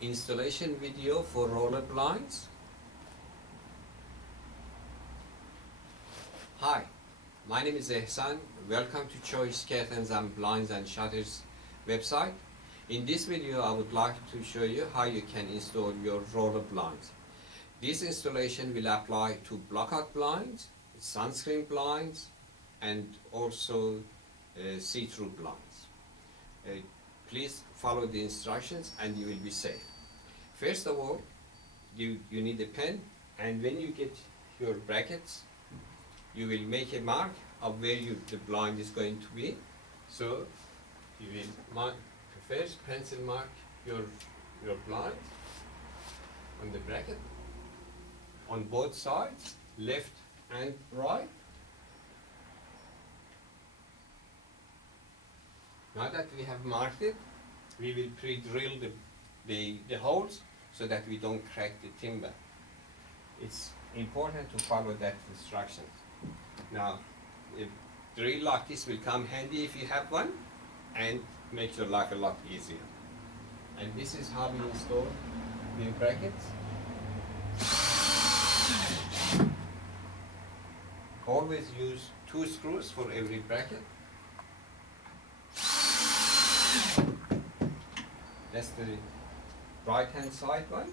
installation video for roller blinds. Hi, my name is Ehsan. Welcome to Choice Curtains and Blinds and Shutters website. In this video I would like to show you how you can install your roller blinds. This installation will apply to blackout blinds, sunscreen blinds, and also see-through blinds. Please follow the instructions and you will be safe. First of all, you need a pen, and when you get your brackets, you will make a mark of where the blind is going to be. So you will first pencil mark your blind on the bracket on both sides, left and right. Now that we have marked it, we will pre-drill the holes so that we don't crack the timber. It's important to follow that instructions. Now, a drill like this will come handy if you have one, and make your life a lot easier. And this is how we install the brackets. Always use 2 screws for every bracket. That's the right hand side one.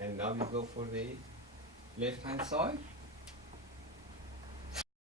And now we go for the left hand side.